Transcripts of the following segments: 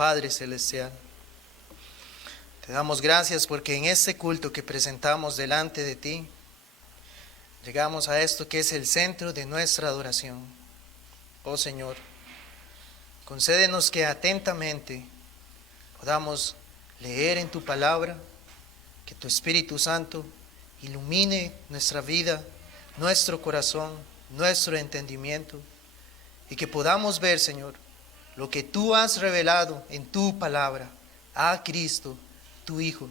Padre Celestial. Te damos gracias porque en este culto que presentamos delante de ti, llegamos a esto que es el centro de nuestra adoración. Oh Señor, concédenos que atentamente podamos leer en tu palabra, que tu Espíritu Santo ilumine nuestra vida, nuestro corazón, nuestro entendimiento, y que podamos ver, Señor, lo que tú has revelado en tu palabra a Cristo, tu Hijo,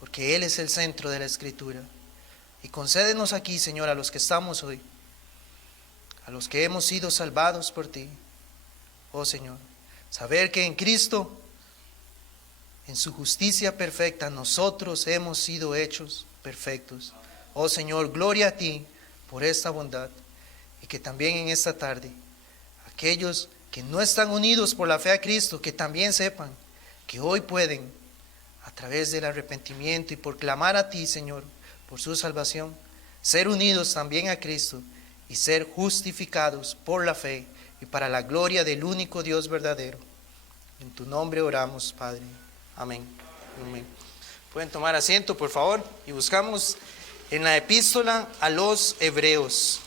porque Él es el centro de la Escritura. Y concédenos aquí, Señor, a los que estamos hoy, a los que hemos sido salvados por ti, oh Señor, saber que en Cristo, en su justicia perfecta, nosotros hemos sido hechos perfectos. Oh Señor, gloria a ti por esta bondad, y que también en esta tarde, aquellos que no están unidos por la fe a Cristo, que también sepan que hoy pueden, a través del arrepentimiento y por clamar a ti, Señor, por su salvación, ser unidos también a Cristo y ser justificados por la fe y para la gloria del único Dios verdadero. En tu nombre oramos, Padre. Amén. Amén. Pueden tomar asiento, por favor, y buscamos en la epístola a los Hebreos.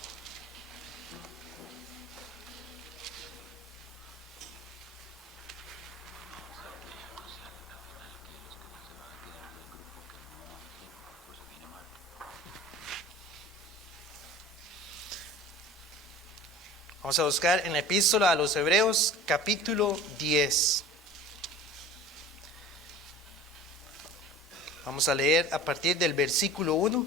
Vamos a buscar en la epístola a los Hebreos, capítulo 10. Vamos a leer a partir del versículo 1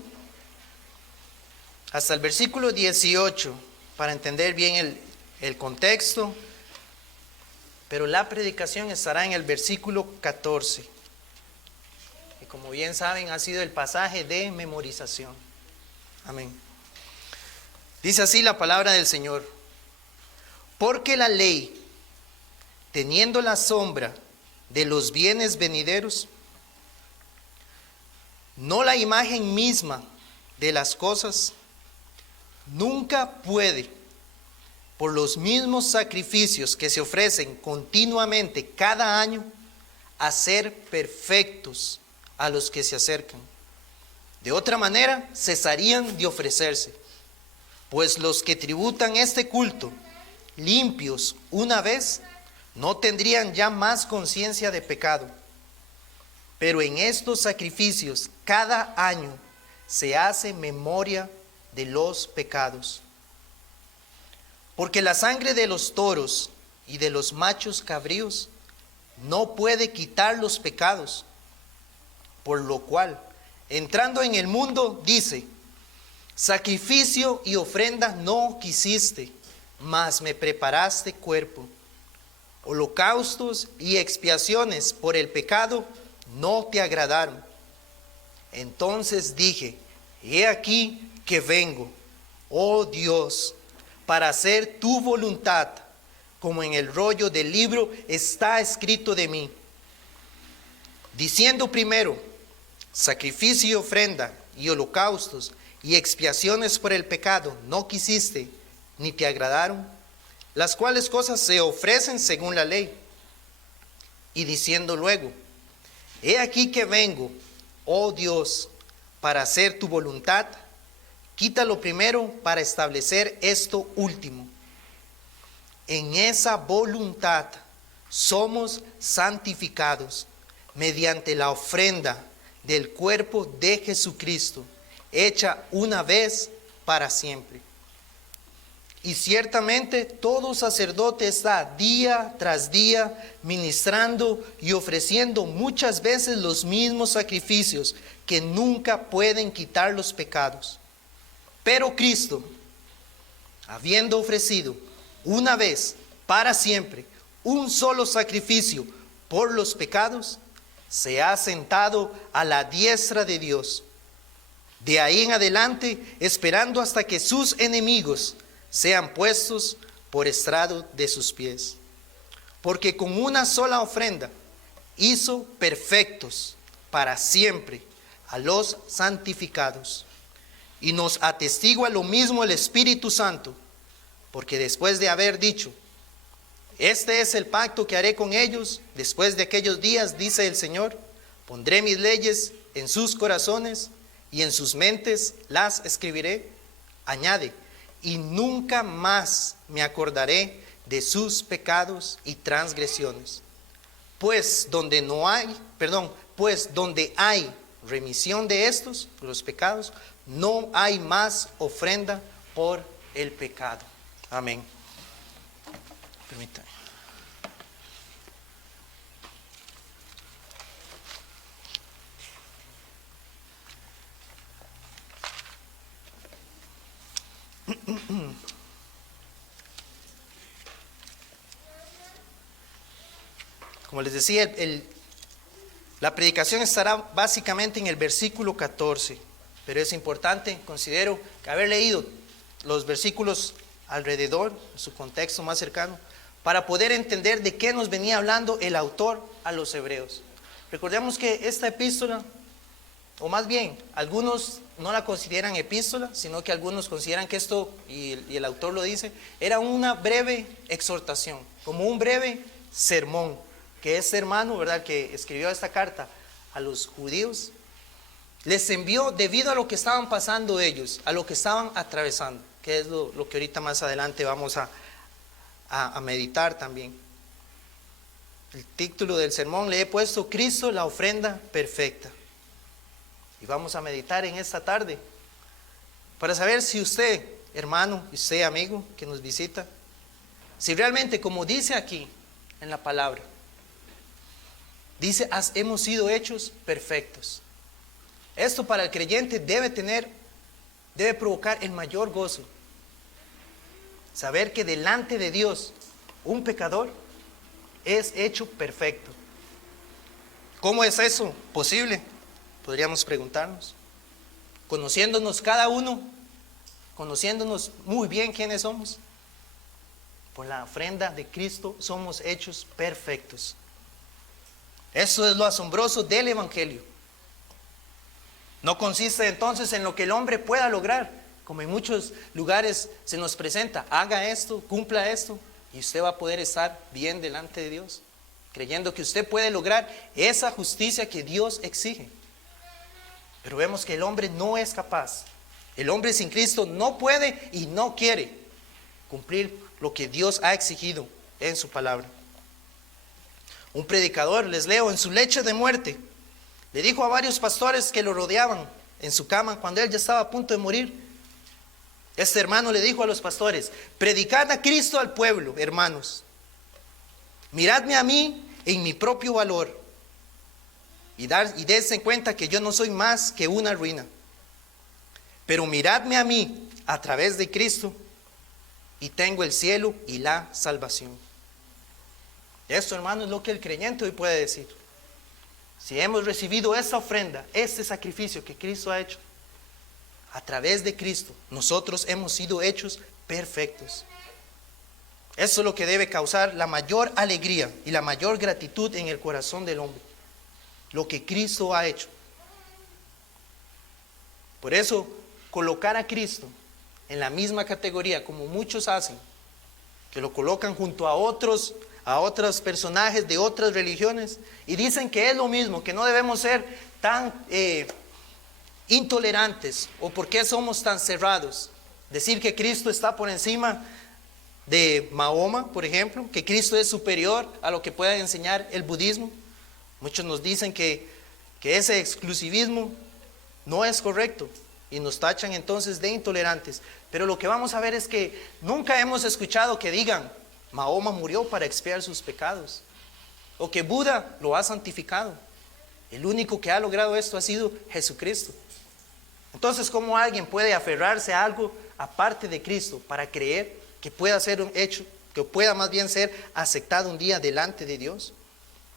hasta el versículo 18 para entender bien el contexto, pero la predicación estará en el versículo 14. Y como bien saben, ha sido el pasaje de memorización. Amén. Dice así la palabra del Señor. Porque la ley, teniendo la sombra de los bienes venideros, no la imagen misma de las cosas, nunca puede, por los mismos sacrificios que se ofrecen continuamente cada año, hacer perfectos a los que se acercan. De otra manera, cesarían de ofrecerse, pues los que tributan este culto, limpios una vez, no tendrían ya más conciencia de pecado. Pero en estos sacrificios cada año se hace memoria de los pecados. Porque la sangre de los toros y de los machos cabríos no puede quitar los pecados. Por lo cual, entrando en el mundo, dice: sacrificio y ofrenda no quisiste, mas me preparaste cuerpo. Holocaustos y expiaciones por el pecado no te agradaron. Entonces dije: he aquí que vengo, oh Dios, para hacer tu voluntad, como en el rollo del libro está escrito de mí. Diciendo primero: sacrificio y ofrenda y holocaustos y expiaciones por el pecado no quisiste, ni te agradaron, las cuales cosas se ofrecen según la ley. Y diciendo luego: he aquí que vengo, oh Dios, para hacer tu voluntad, quita lo primero para establecer esto último. En esa voluntad somos santificados mediante la ofrenda del cuerpo de Jesucristo, hecha una vez para siempre. Y ciertamente todo sacerdote está día tras día ministrando y ofreciendo muchas veces los mismos sacrificios que nunca pueden quitar los pecados. Pero Cristo, habiendo ofrecido una vez para siempre un solo sacrificio por los pecados, se ha sentado a la diestra de Dios. De ahí en adelante, esperando hasta que sus enemigos sean puestos por estrado de sus pies. Porque con una sola ofrenda hizo perfectos para siempre a los santificados. Y nos atestigua lo mismo el Espíritu Santo, porque después de haber dicho: Este es el pacto que haré con ellos después de aquellos días, dice el Señor. Pondré mis leyes en sus corazones y en sus mentes las escribiré. Añade, y nunca más me acordaré de sus pecados y transgresiones. Pues donde hay remisión de estos, los pecados, no hay más ofrenda por el pecado. Amén. Permítame. Como les decía, la predicación estará básicamente en el versículo 14, pero es importante, considero, que haber leído los versículos alrededor, en su contexto más cercano, para poder entender de qué nos venía hablando el autor a los hebreos. Recordemos que esta epístola, o más bien, algunos no la consideran epístola, sino que algunos consideran que esto, y el autor lo dice, era una breve exhortación, como un breve sermón, que este hermano, ¿verdad?, que escribió esta carta a los judíos, les envió debido a lo que estaban pasando ellos, a lo que estaban atravesando, que es lo que ahorita más adelante vamos a meditar también. El título del sermón le he puesto Cristo, la ofrenda perfecta. Y vamos a meditar en esta tarde para saber si usted, hermano, y usted, amigo, que nos visita, si realmente, como dice aquí en la palabra, dice, hemos sido hechos perfectos. Esto para el creyente debe provocar el mayor gozo. Saber que delante de Dios, un pecador es hecho perfecto. ¿Cómo es eso posible? Podríamos preguntarnos. Conociéndonos cada uno, conociéndonos muy bien quiénes somos, por la ofrenda de Cristo somos hechos perfectos. Eso es lo asombroso del Evangelio. No consiste entonces en lo que el hombre pueda lograr, como en muchos lugares se nos presenta, haga esto, cumpla esto, y usted va a poder estar bien delante de Dios, creyendo que usted puede lograr esa justicia que Dios exige. Pero vemos que el hombre no es capaz. El hombre sin Cristo no puede y no quiere cumplir lo que Dios ha exigido en su palabra. Un predicador, les leo, en su lecho de muerte, le dijo a varios pastores que lo rodeaban en su cama cuando él ya estaba a punto de morir. Este hermano le dijo a los pastores: predicad a Cristo al pueblo, hermanos. Miradme a mí en mi propio valor y dense cuenta que yo no soy más que una ruina. Pero miradme a mí a través de Cristo y tengo el cielo y la salvación. Esto, hermano, es lo que el creyente hoy puede decir. Si hemos recibido esta ofrenda, este sacrificio que Cristo ha hecho, a través de Cristo, nosotros hemos sido hechos perfectos. Eso es lo que debe causar la mayor alegría y la mayor gratitud en el corazón del hombre. Lo que Cristo ha hecho. Por eso, colocar a Cristo en la misma categoría como muchos hacen, que lo colocan junto a otros personajes de otras religiones y dicen que es lo mismo, que no debemos ser tan intolerantes, o por qué somos tan cerrados. Decir que Cristo está por encima de Mahoma, por ejemplo, que Cristo es superior a lo que pueda enseñar el budismo. Muchos nos dicen que ese exclusivismo no es correcto y nos tachan entonces de intolerantes. Pero lo que vamos a ver es que nunca hemos escuchado que digan: Mahoma murió para expiar sus pecados, o que Buda lo ha santificado. El único que ha logrado esto ha sido Jesucristo. Entonces, ¿cómo alguien puede aferrarse a algo aparte de Cristo para creer que pueda ser un hecho, que pueda más bien ser aceptado un día delante de Dios?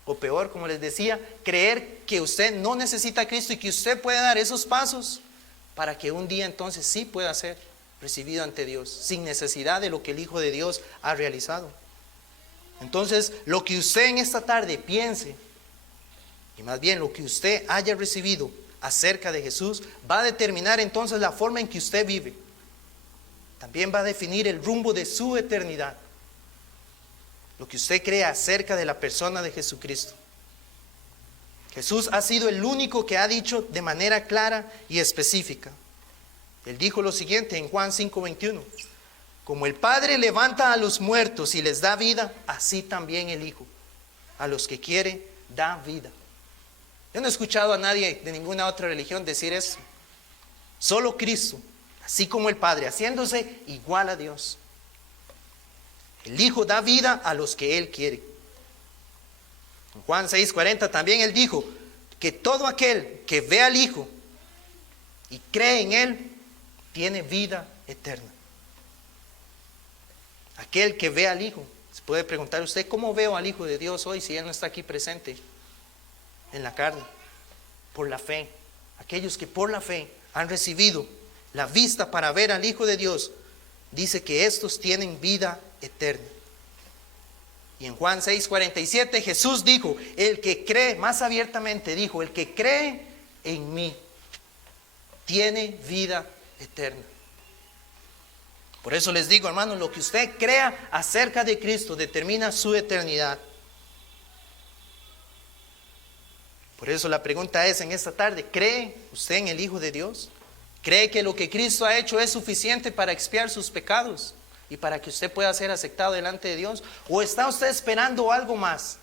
O peor, como les decía, creer que usted no necesita a Cristo y que usted puede dar esos pasos para que un día entonces sí pueda ser recibido ante Dios, sin necesidad de lo que el Hijo de Dios ha realizado. Entonces, lo que usted en esta tarde piense, y más bien lo que usted haya recibido acerca de Jesús, va a determinar entonces la forma en que usted vive. También va a definir el rumbo de su eternidad. lo que usted cree acerca de la persona de Jesucristo. Jesús ha sido el único que ha dicho de manera clara y específica. Él dijo lo siguiente en Juan 5:21: como el Padre levanta a los muertos y les da vida, así también el Hijo a los que quiere da vida. Yo no he escuchado a nadie de ninguna otra religión decir eso. Solo Cristo, así como el Padre, haciéndose igual a Dios. El Hijo da vida a los que Él quiere. En Juan 6:40 también Él dijo que todo aquel que ve al Hijo y cree en Él, tiene vida eterna. Aquel que ve al Hijo. Se puede preguntar usted, ¿cómo veo al Hijo de Dios hoy si Él no está aquí presente en la carne? Por la fe. Aquellos que por la fe han recibido la vista para ver al Hijo de Dios, dice que estos tienen vida eterna. Y en Juan 6:47 Jesús dijo, el que cree, más abiertamente dijo, el que cree en mí, tiene vida eterna. Por eso les digo, hermanos, lo que usted crea acerca de Cristo determina su eternidad. Por eso la pregunta es en esta tarde, ¿cree usted en el Hijo de Dios? ¿Cree que lo que Cristo ha hecho es suficiente para expiar sus pecados y para que usted pueda ser aceptado delante de Dios? ¿O está usted esperando algo más?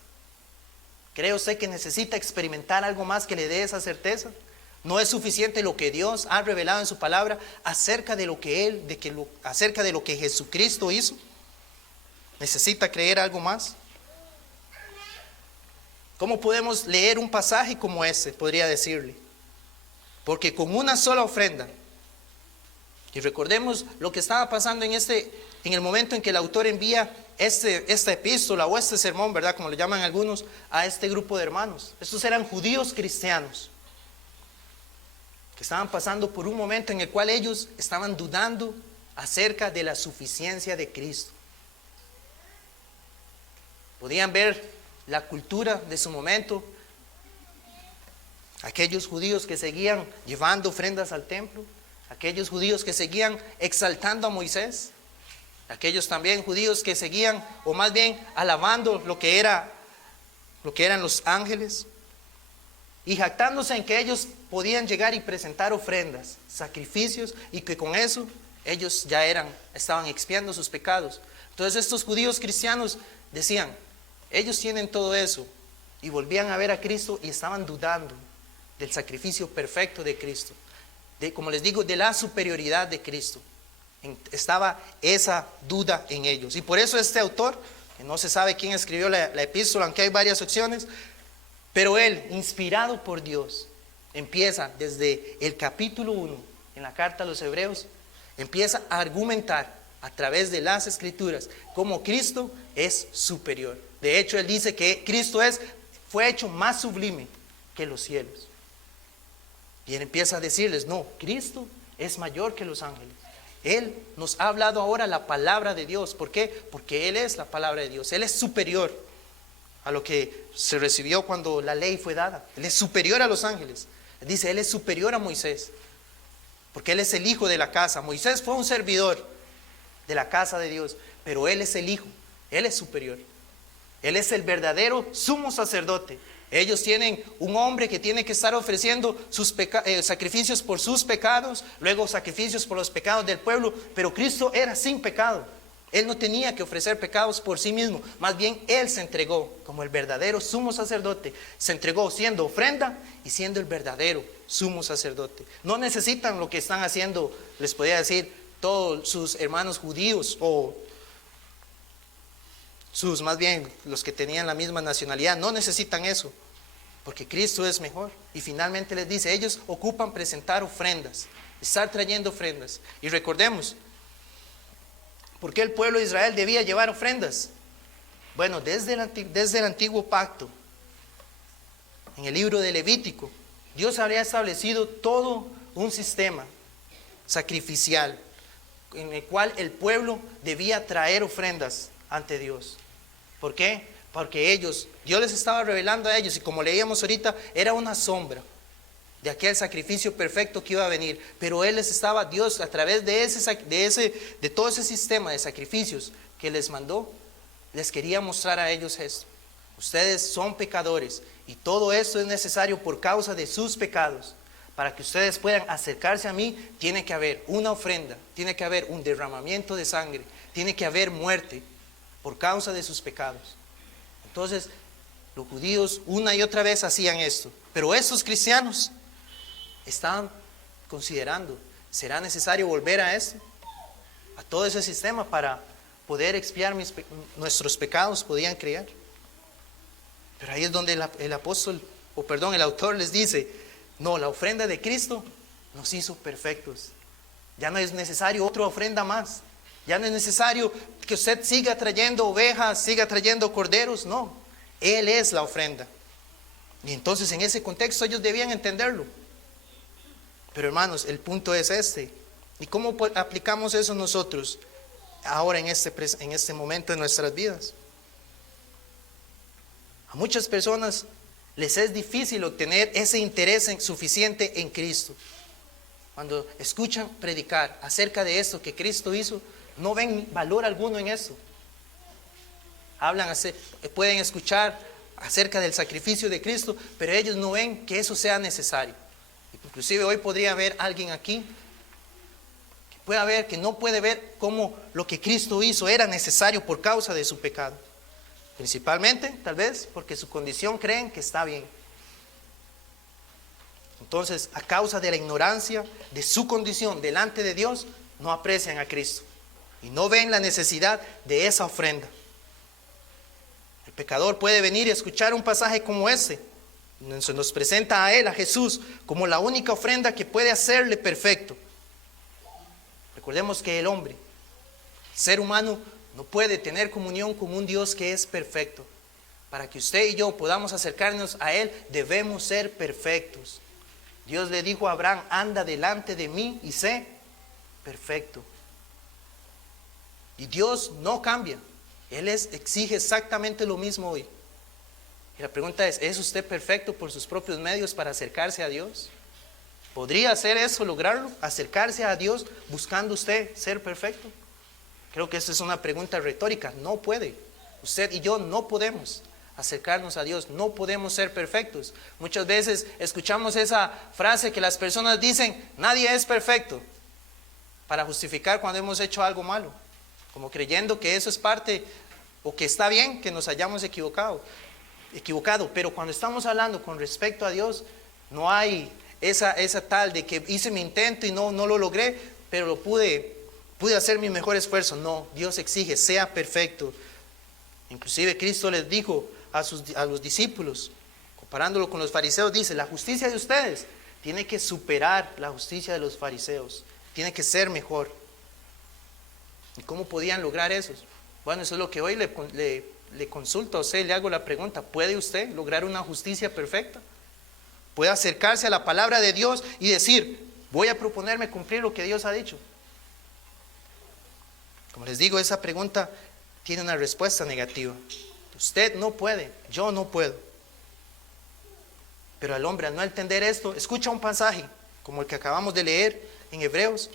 ¿Cree usted que necesita experimentar algo más que le dé esa certeza? ¿No es suficiente lo que Dios ha revelado en su palabra acerca de lo que acerca de lo que Jesucristo hizo? ¿Necesita creer algo más? ¿Cómo podemos leer un pasaje como este? Podría decirle. Porque con una sola ofrenda, y recordemos lo que estaba pasando en el momento en que el autor envía esta epístola o este sermón, ¿verdad? Como lo llaman algunos, a este grupo de hermanos. Estos eran judíos cristianos que estaban pasando por un momento en el cual ellos estaban dudando acerca de la suficiencia de Cristo. Podían ver la cultura de su momento, aquellos judíos que seguían llevando ofrendas al templo, aquellos judíos que seguían exaltando a Moisés, aquellos también judíos que seguían, o más bien alabando lo que eran los ángeles, y jactándose en que ellos podían llegar y presentar ofrendas, sacrificios, y que con eso ellos ya estaban expiando sus pecados. Entonces estos judíos cristianos decían, ellos tienen todo eso, y volvían a ver a Cristo y estaban dudando del sacrificio perfecto de Cristo, como les digo, de la superioridad de Cristo. Estaba esa duda en ellos, y por eso este autor, que no se sabe quién escribió la epístola, aunque hay varias opciones, pero él, inspirado por Dios, empieza desde el capítulo 1, en la carta a los Hebreos, empieza a argumentar a través de las Escrituras cómo Cristo es superior. De hecho, él dice que Cristo fue hecho más sublime que los cielos. Y él empieza a decirles, no, Cristo es mayor que los ángeles. Él nos ha hablado ahora la palabra de Dios. ¿Por qué? Porque Él es la palabra de Dios. Él es superior a lo que se recibió cuando la ley fue dada. Él es superior a los ángeles. Él dice, Él es superior a Moisés, porque Él es el hijo de la casa. Moisés fue un servidor de la casa de Dios, pero Él es el hijo. Él es superior. Él es el verdadero sumo sacerdote. Ellos tienen un hombre que tiene que estar ofreciendo sus sacrificios por sus pecados, luego sacrificios por los pecados del pueblo, pero Cristo era sin pecado. Él no tenía que ofrecer pecados por sí mismo, más bien Él se entregó como el verdadero sumo sacerdote, se entregó siendo ofrenda y siendo el verdadero sumo sacerdote. No necesitan lo que están haciendo, les podría decir, todos sus hermanos judíos o más bien los que tenían la misma nacionalidad, no necesitan eso, porque Cristo es mejor. Y finalmente les dice, ellos ocupan presentar ofrendas, estar trayendo ofrendas. Y recordemos, ¿por qué el pueblo de Israel debía llevar ofrendas? Bueno, desde el antiguo pacto, en el libro de Levítico, Dios había establecido todo un sistema sacrificial en el cual el pueblo debía traer ofrendas ante Dios. ¿Por qué? Porque Dios les estaba revelando a ellos, y como leíamos ahorita, era una sombra de aquel sacrificio perfecto que iba a venir, pero Dios a través de todo ese sistema de sacrificios que les mandó, les quería mostrar a ellos esto. Ustedes son pecadores y todo esto es necesario por causa de sus pecados. Para que ustedes puedan acercarse a mí, tiene que haber una ofrenda, tiene que haber un derramamiento de sangre, tiene que haber muerte por causa de sus pecados. Entonces, los judíos una y otra vez hacían esto, pero estos cristianos estaban considerando, ¿será necesario volver a esto? A todo ese sistema para poder expiar nuestros pecados, podían creer. Pero ahí es donde el autor les dice, no, la ofrenda de Cristo nos hizo perfectos. Ya no es necesario otra ofrenda más. Ya no es necesario que usted siga trayendo ovejas, siga trayendo corderos. No, Él es la ofrenda. Y entonces en ese contexto ellos debían entenderlo. Pero hermanos, el punto es este. ¿Y cómo aplicamos eso nosotros ahora en este momento de nuestras vidas? A muchas personas les es difícil obtener ese interés suficiente en Cristo. Cuando escuchan predicar acerca de esto que Cristo hizo, no ven valor alguno en eso. Pueden escuchar acerca del sacrificio de Cristo, pero ellos no ven que eso sea necesario. Inclusive hoy podría haber alguien aquí que pueda ver, que no puede ver cómo lo que Cristo hizo era necesario por causa de su pecado. Principalmente, tal vez, porque su condición creen que está bien. Entonces, a causa de la ignorancia de su condición delante de Dios, no aprecian a Cristo y no ven la necesidad de esa ofrenda. El pecador puede venir y escuchar un pasaje como ese. Se nos presenta a Él, a Jesús, como la única ofrenda que puede hacerle perfecto. Recordemos que el hombre, ser humano, no puede tener comunión con un Dios que es perfecto. Para que usted y yo podamos acercarnos a Él, debemos ser perfectos. Dios le dijo a Abraham, anda delante de mí y sé perfecto. Y Dios no cambia. Él exige exactamente lo mismo hoy. Y la pregunta ¿es usted perfecto por sus propios medios para acercarse a Dios? ¿Podría hacer eso, lograrlo? ¿Acercarse a Dios buscando usted ser perfecto? Creo que esa es una pregunta retórica. No puede. Usted y yo no podemos acercarnos a Dios. No podemos ser perfectos. Muchas veces escuchamos esa frase que las personas dicen, nadie es perfecto, para justificar cuando hemos hecho algo malo, como creyendo que eso es parte, o que está bien que nos hayamos equivocado. Pero cuando estamos hablando con respecto a Dios, no hay esa tal de que hice mi intento y no lo logré, pero pude hacer mi mejor esfuerzo. No, Dios exige, sea perfecto. Inclusive Cristo les dijo a los discípulos, comparándolo con los fariseos, dice, la justicia de ustedes tiene que superar la justicia de los fariseos, tiene que ser mejor. ¿Y cómo podían lograr eso? Bueno, eso es lo que hoy le consulto a usted, le hago la pregunta, ¿puede usted lograr una justicia perfecta? ¿Puede acercarse a la palabra de Dios y decir, voy a proponerme cumplir lo que Dios ha dicho? Como les digo, esa pregunta tiene una respuesta negativa. Usted no puede, yo no puedo. Pero el hombre, al no entender esto, escucha un pasaje como el que acabamos de leer en Hebreos,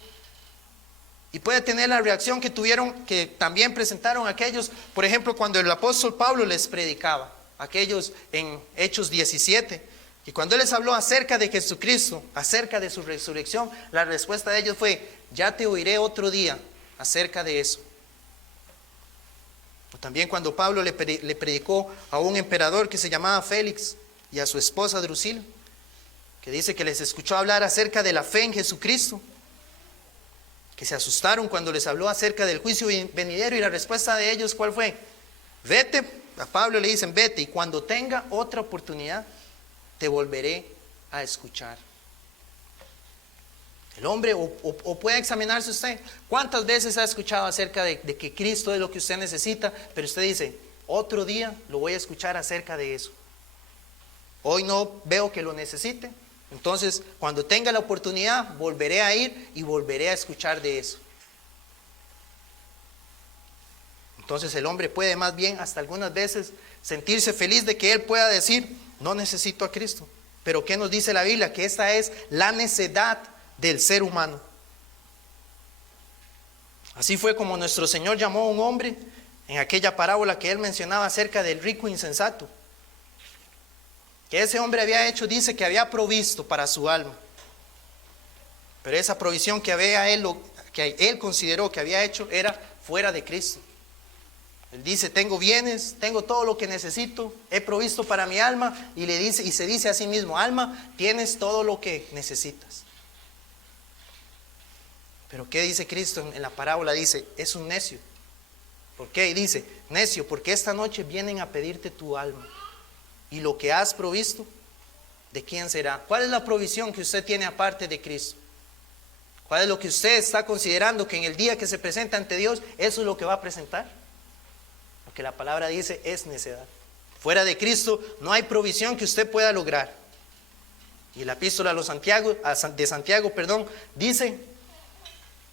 y puede tener la reacción que también presentaron aquellos, por ejemplo, cuando el apóstol Pablo les predicaba, aquellos en Hechos 17, y cuando él les habló acerca de Jesucristo, acerca de su resurrección, la respuesta de ellos fue, ya te oiré otro día acerca de eso. O también cuando Pablo le predicó a un emperador que se llamaba Félix y a su esposa Drusila, que dice que les escuchó hablar acerca de la fe en Jesucristo, que se asustaron cuando les habló acerca del juicio venidero, y la respuesta de ellos, ¿cuál fue? Vete, a Pablo le dicen, vete, y cuando tenga otra oportunidad, te volveré a escuchar. El hombre, o puede examinarse usted, ¿cuántas veces ha escuchado acerca de que Cristo es lo que usted necesita? Pero usted dice, otro día lo voy a escuchar acerca de eso. Hoy no veo que lo necesite, entonces cuando tenga la oportunidad volveré a ir y volveré a escuchar de eso. Entonces el hombre puede más bien hasta algunas veces sentirse feliz de que él pueda decir, no necesito a Cristo. Pero ¿qué nos dice la Biblia? Que esta es la necedad del ser humano. Así fue como nuestro Señor llamó a un hombre en aquella parábola que él mencionaba acerca del rico insensato. Que ese hombre había hecho, dice que había provisto para su alma. Pero esa provisión que él consideró que había hecho era fuera de Cristo. Él dice, tengo bienes, tengo todo lo que necesito, he provisto para mi alma, y se dice a sí mismo, alma, tienes todo lo que necesitas. Pero ¿qué dice Cristo en la parábola? Dice, es un necio. ¿Por qué? Y dice, necio, porque esta noche vienen a pedirte tu alma. Y lo que has provisto, ¿de quién será? ¿Cuál es la provisión que usted tiene aparte de Cristo? ¿Cuál es lo que usted está considerando que en el día que se presenta ante Dios, eso es lo que va a presentar? Lo que la palabra dice es necedad. Fuera de Cristo no hay provisión que usted pueda lograr. Y la epístola de Santiago, dice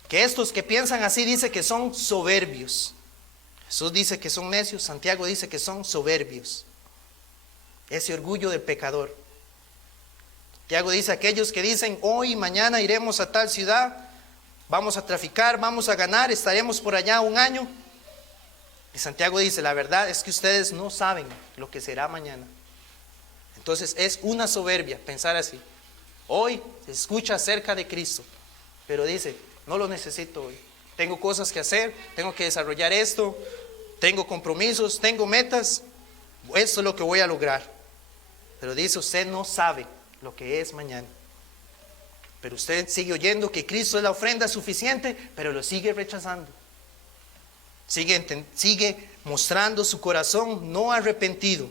que estos que piensan así, dice que son soberbios. Jesús dice que son necios, Santiago dice que son soberbios. Ese orgullo del pecador. Santiago dice, aquellos que dicen, hoy y mañana iremos a tal ciudad, vamos a traficar, vamos a ganar, estaremos por allá un año. Y Santiago dice, la verdad es que ustedes no saben lo que será mañana. Entonces es una soberbia pensar así. Hoy se escucha acerca de Cristo, pero dice, no lo necesito hoy. Tengo cosas que hacer, tengo que desarrollar esto, tengo compromisos, tengo metas, esto es lo que voy a lograr. Pero dice, usted no sabe lo que es mañana. Pero usted sigue oyendo que Cristo es la ofrenda suficiente, pero lo sigue rechazando. Sigue mostrando su corazón no arrepentido,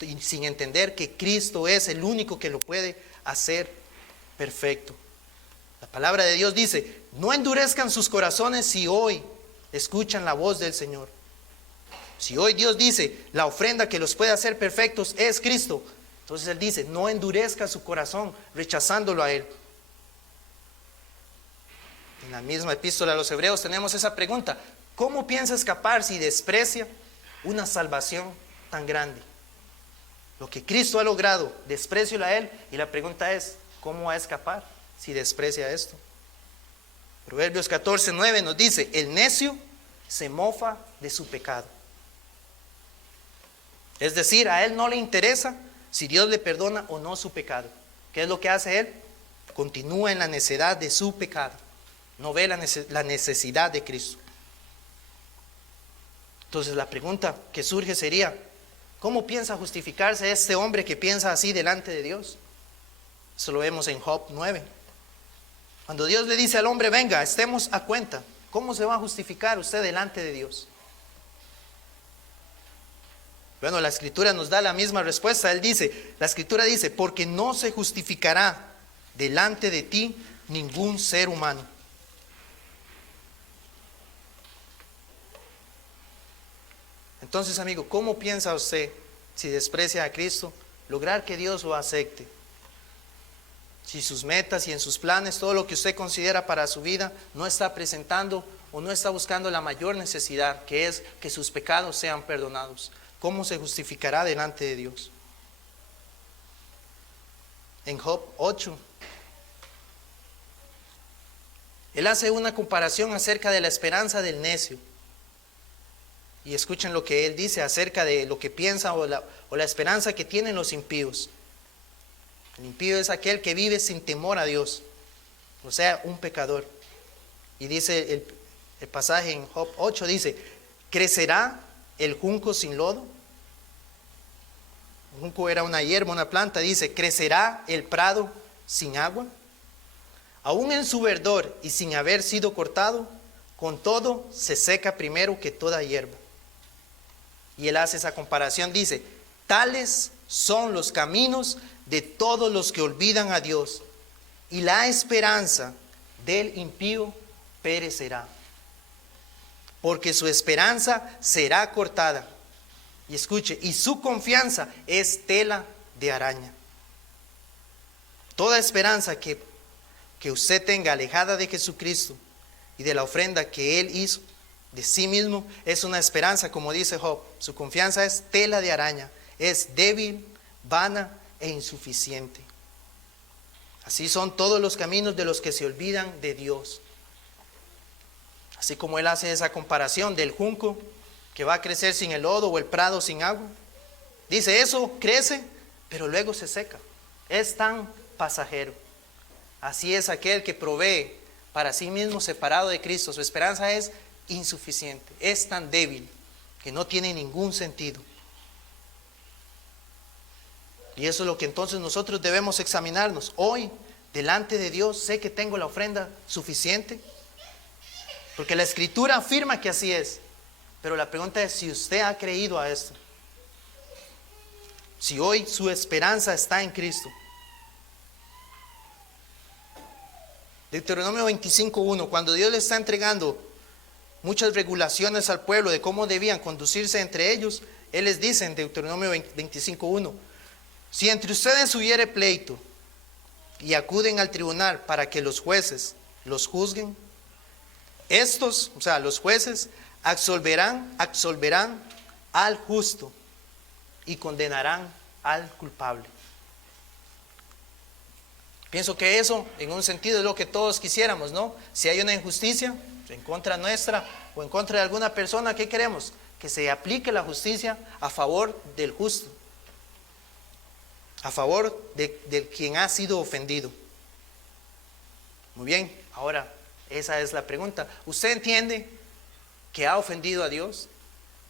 y sin entender que Cristo es el único que lo puede hacer perfecto. La palabra de Dios dice, no endurezcan sus corazones si hoy escuchan la voz del Señor. Si hoy Dios dice, la ofrenda que los puede hacer perfectos es Cristo, entonces Él dice, no endurezca su corazón rechazándolo a Él. En la misma epístola a los Hebreos tenemos esa pregunta, ¿cómo piensa escapar si desprecia una salvación tan grande? Lo que Cristo ha logrado, desprecialo a Él, y la pregunta es, ¿cómo va a escapar si desprecia esto? Proverbios 14:9 nos dice, el necio se mofa de su pecado. Es decir, a él no le interesa si Dios le perdona o no su pecado. ¿Qué es lo que hace él? Continúa en la necedad de su pecado. No ve la necesidad de Cristo. Entonces la pregunta que surge sería, ¿cómo piensa justificarse este hombre que piensa así delante de Dios? Eso lo vemos en Job 9. Cuando Dios le dice al hombre, venga, estemos a cuenta, ¿cómo se va a justificar usted delante de Dios? Bueno, la Escritura nos da la misma respuesta. La Escritura dice, porque no se justificará delante de ti ningún ser humano. Entonces, amigo, ¿cómo piensa usted, si desprecia a Cristo, lograr que Dios lo acepte? Si sus metas y en sus planes, todo lo que usted considera para su vida, no está presentando o no está buscando la mayor necesidad, que es que sus pecados sean perdonados. ¿Cómo se justificará delante de Dios? En Job 8, él hace una comparación acerca de la esperanza del necio. Y escuchen lo que él dice acerca de lo que piensa o la esperanza que tienen los impíos. El impío es aquel que vive sin temor a Dios, o sea, un pecador. Y dice el pasaje en Job 8, dice, ¿crecerá el junco sin lodo? El junco era una hierba, una planta. Dice, ¿crecerá el prado sin agua? Aún en su verdor y sin haber sido cortado, con todo se seca primero que toda hierba. Y él hace esa comparación, dice, tales son los caminos de todos los que olvidan a Dios, y la esperanza del impío perecerá, porque su esperanza será cortada. Y escuche, y su confianza es tela de araña. Toda esperanza que usted tenga alejada de Jesucristo y de la ofrenda que Él hizo de sí mismo, es una esperanza, como dice Job, su confianza es tela de araña, es débil, vana e insuficiente. Así son todos los caminos de los que se olvidan de Dios. Así como él hace esa comparación del junco que va a crecer sin el lodo o el prado sin agua. Dice, eso crece, pero luego se seca. Es tan pasajero. Así es aquel que provee para sí mismo separado de Cristo. Su esperanza es insuficiente, es tan débil que no tiene ningún sentido. Y eso es lo que entonces nosotros debemos examinarnos. Hoy, delante de Dios, sé que tengo la ofrenda suficiente, porque la Escritura afirma que así es. Pero la pregunta es si usted ha creído a esto. Si hoy su esperanza está en Cristo. Deuteronomio 25:1, cuando Dios le está entregando muchas regulaciones al pueblo de cómo debían conducirse entre ellos, Él les dice en Deuteronomio 25:1, si entre ustedes hubiere pleito y acuden al tribunal para que los jueces los juzguen, estos, o sea, los jueces, absolverán al justo y condenarán al culpable. Pienso que eso, en un sentido, es lo que todos quisiéramos, ¿no? Si hay una injusticia en contra nuestra o en contra de alguna persona, ¿qué queremos? Que se aplique la justicia a favor del justo, a favor de quien ha sido ofendido. Muy bien, ahora esa es la pregunta. ¿Usted entiende que ha ofendido a Dios?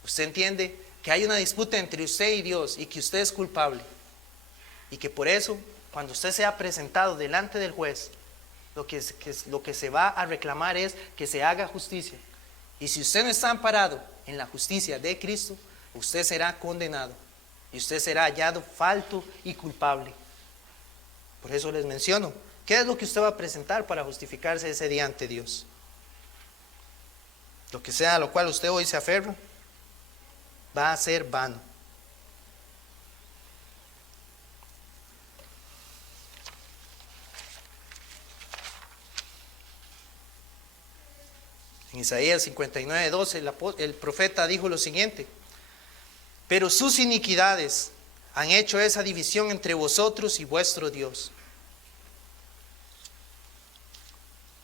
¿Usted entiende que hay una disputa entre usted y Dios y que usted es culpable? Y que por eso, cuando usted sea presentado delante del juez, lo que se va a reclamar es que se haga justicia. Y si usted no está amparado en la justicia de Cristo, usted será condenado y usted será hallado falto y culpable. Por eso les menciono, ¿qué es lo que usted va a presentar para justificarse ese día ante Dios? Lo que sea a lo cual usted hoy se aferra, va a ser vano. En Isaías 59:12 el profeta dijo lo siguiente: pero sus iniquidades han hecho esa división entre vosotros y vuestro Dios.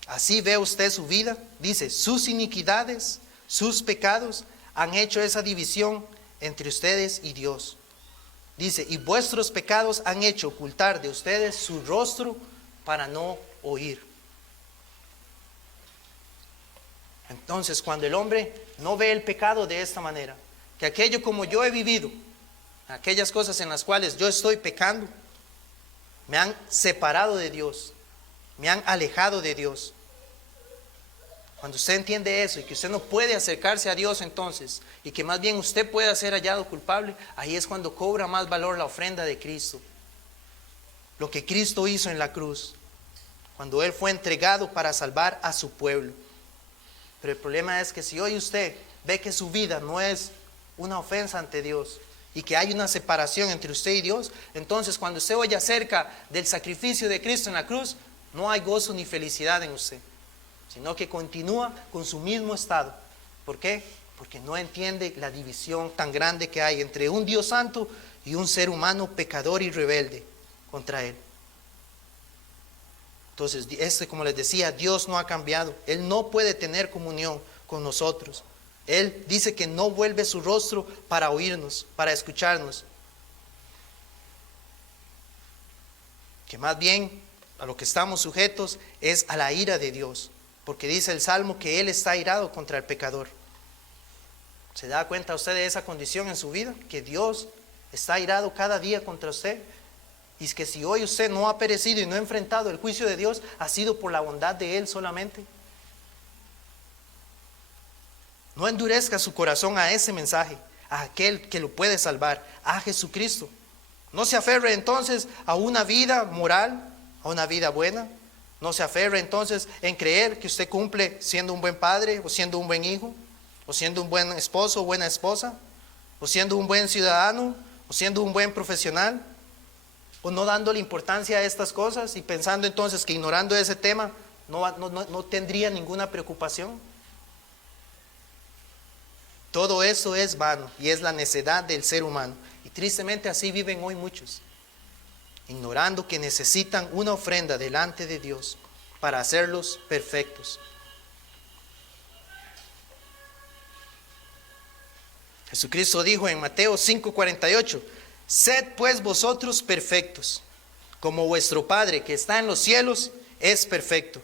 Así ve usted su vida, dice, sus iniquidades, sus pecados han hecho esa división entre ustedes y Dios. Dice, y vuestros pecados han hecho ocultar de ustedes su rostro para no oír. Entonces, cuando el hombre no ve el pecado de esta manera, que aquello como yo he vivido, aquellas cosas en las cuales yo estoy pecando, me han separado de Dios, me han alejado de Dios. Cuando usted entiende eso y que usted no puede acercarse a Dios entonces, y que más bien usted pueda ser hallado culpable, ahí es cuando cobra más valor la ofrenda de Cristo. Lo que Cristo hizo en la cruz, cuando Él fue entregado para salvar a su pueblo. Pero el problema es que si hoy usted ve que su vida no es una ofensa ante Dios y que hay una separación entre usted y Dios, entonces cuando usted oye acerca del sacrificio de Cristo en la cruz, no hay gozo ni felicidad en usted, sino que continúa con su mismo estado. ¿Por qué? Porque no entiende la división tan grande que hay entre un Dios santo y un ser humano pecador y rebelde contra Él. Entonces, como les decía, Dios no ha cambiado. Él no puede tener comunión con nosotros. Él dice que no vuelve su rostro para oírnos, para escucharnos. Que más bien a lo que estamos sujetos es a la ira de Dios. Porque dice el Salmo que Él está airado contra el pecador. ¿Se da cuenta usted de esa condición en su vida? Que Dios está airado cada día contra usted. Y es que si hoy usted no ha perecido y no ha enfrentado el juicio de Dios, ha sido por la bondad de Él solamente. No endurezca su corazón a ese mensaje, a aquel que lo puede salvar, a Jesucristo. No se aferre entonces a una vida moral, a una vida buena. No se aferre entonces en creer que usted cumple siendo un buen padre, o siendo un buen hijo, o siendo un buen esposo o buena esposa, o siendo un buen ciudadano, o siendo un buen profesional, o no dándole importancia a estas cosas y pensando entonces que ignorando ese tema no tendría ninguna preocupación. Todo eso es vano y es la necedad del ser humano. Y tristemente así viven hoy muchos, ignorando que necesitan una ofrenda delante de Dios para hacerlos perfectos. Jesucristo dijo en Mateo 5:48, sed pues vosotros perfectos, como vuestro Padre que está en los cielos es perfecto.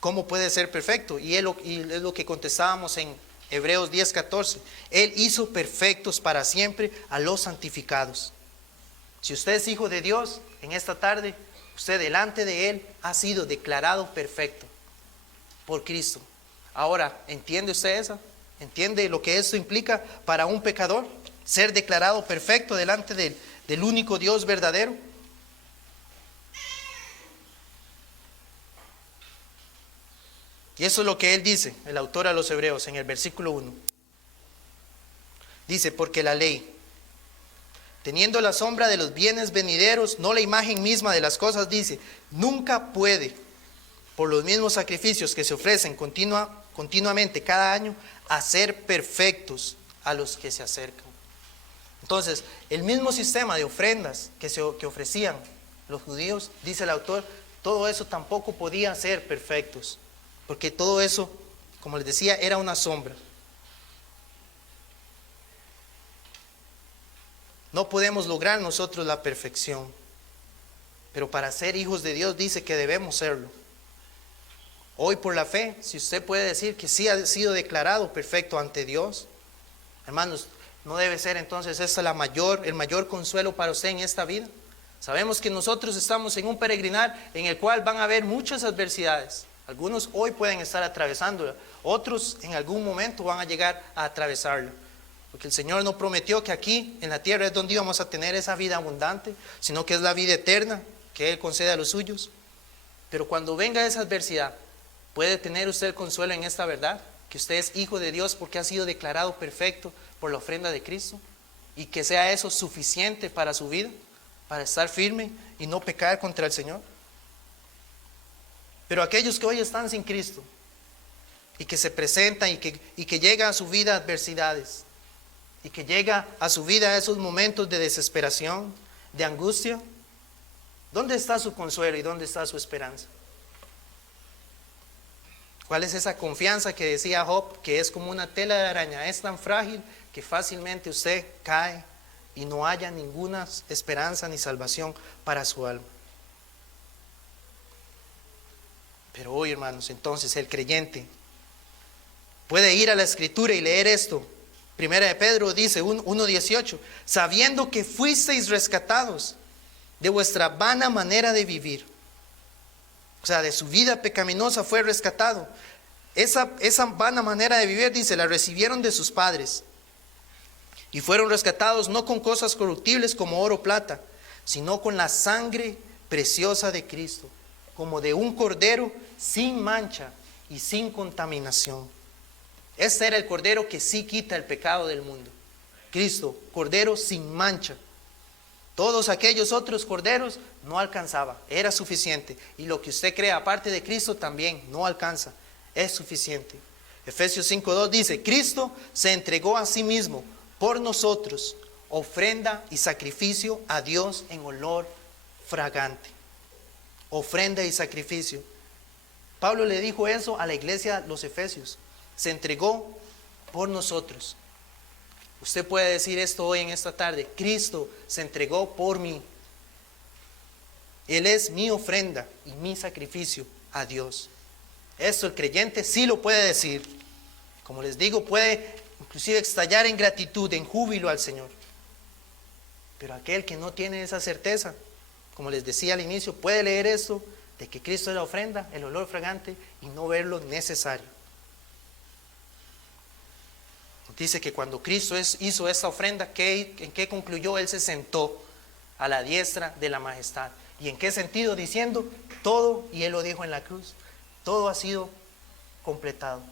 ¿Cómo puede ser perfecto? Y es lo que contestábamos en Hebreos 10:14. Él hizo perfectos para siempre a los santificados. Si usted es hijo de Dios, en esta tarde, usted delante de Él ha sido declarado perfecto por Cristo. Ahora, ¿entiende usted eso? ¿Entiende lo que esto implica para un pecador? Ser declarado perfecto delante del único Dios verdadero. Y eso es lo que él dice, el autor a los Hebreos, en el versículo 1. Dice, porque la ley, teniendo la sombra de los bienes venideros, no la imagen misma de las cosas, dice, nunca puede, por los mismos sacrificios que se ofrecen continuamente cada año, hacer perfectos a los que se acercan. Entonces, el mismo sistema de ofrendas que ofrecían los judíos, dice el autor, todo eso tampoco podía ser perfectos, porque todo eso, como les decía, era una sombra. No podemos lograr nosotros la perfección, pero para ser hijos de Dios dice que debemos serlo. Hoy por la fe, si usted puede decir que sí ha sido declarado perfecto ante Dios, hermanos, ¿no debe ser entonces esta el mayor consuelo para usted en esta vida? Sabemos que nosotros estamos en un peregrinar en el cual van a haber muchas adversidades. Algunos hoy pueden estar atravesándola, otros en algún momento van a llegar a atravesarla. Porque el Señor no prometió que aquí en la tierra es donde íbamos a tener esa vida abundante, sino que es la vida eterna que Él concede a los suyos. Pero cuando venga esa adversidad, ¿puede tener usted el consuelo en esta verdad? Que usted es hijo de Dios porque ha sido declarado perfecto por la ofrenda de Cristo. Y que sea eso suficiente para su vida, para estar firme y no pecar contra el Señor. Pero aquellos que hoy están sin Cristo y que se presentan y que llega a su vida adversidades, y que llega a su vida esos momentos de desesperación, de angustia, ¿dónde está su consuelo y dónde está su esperanza? ¿Cuál es esa confianza que decía Job, que es como una tela de araña? Es tan frágil que fácilmente usted cae y no haya ninguna esperanza ni salvación para su alma. Pero hoy, hermanos, entonces el creyente puede ir a la Escritura y leer esto. Primera de Pedro dice 1:18, sabiendo que fuisteis rescatados de vuestra vana manera de vivir. O sea, de su vida pecaminosa fue rescatado. Esa vana manera de vivir, dice, la recibieron de sus padres. Y fueron rescatados no con cosas corruptibles como oro o plata, sino con la sangre preciosa de Cristo, como de un cordero sin mancha y sin contaminación. Este era el cordero que sí quita el pecado del mundo. Cristo, cordero sin mancha. Todos aquellos otros corderos no alcanzaba, era suficiente. Y lo que usted crea aparte de Cristo también no alcanza, es suficiente. Efesios 5:2 dice, Cristo se entregó a sí mismo por nosotros, ofrenda y sacrificio a Dios en olor fragante. Ofrenda y sacrificio. Pablo le dijo eso a la iglesia de los Efesios. Se entregó por nosotros. Usted puede decir esto hoy en esta tarde. Cristo se entregó por mí. Él es mi ofrenda y mi sacrificio a Dios. Esto el creyente sí lo puede decir. Como les digo, puede inclusive estallar en gratitud, en júbilo al Señor. Pero aquel que no tiene esa certeza, como les decía al inicio, puede leer esto de que Cristo es la ofrenda, el olor fragante, y no verlo necesario. Dice que cuando Cristo hizo esta ofrenda, ¿en qué concluyó? Él se sentó a la diestra de la majestad. ¿Y en qué sentido? Diciendo todo, y Él lo dijo en la cruz, todo ha sido completado,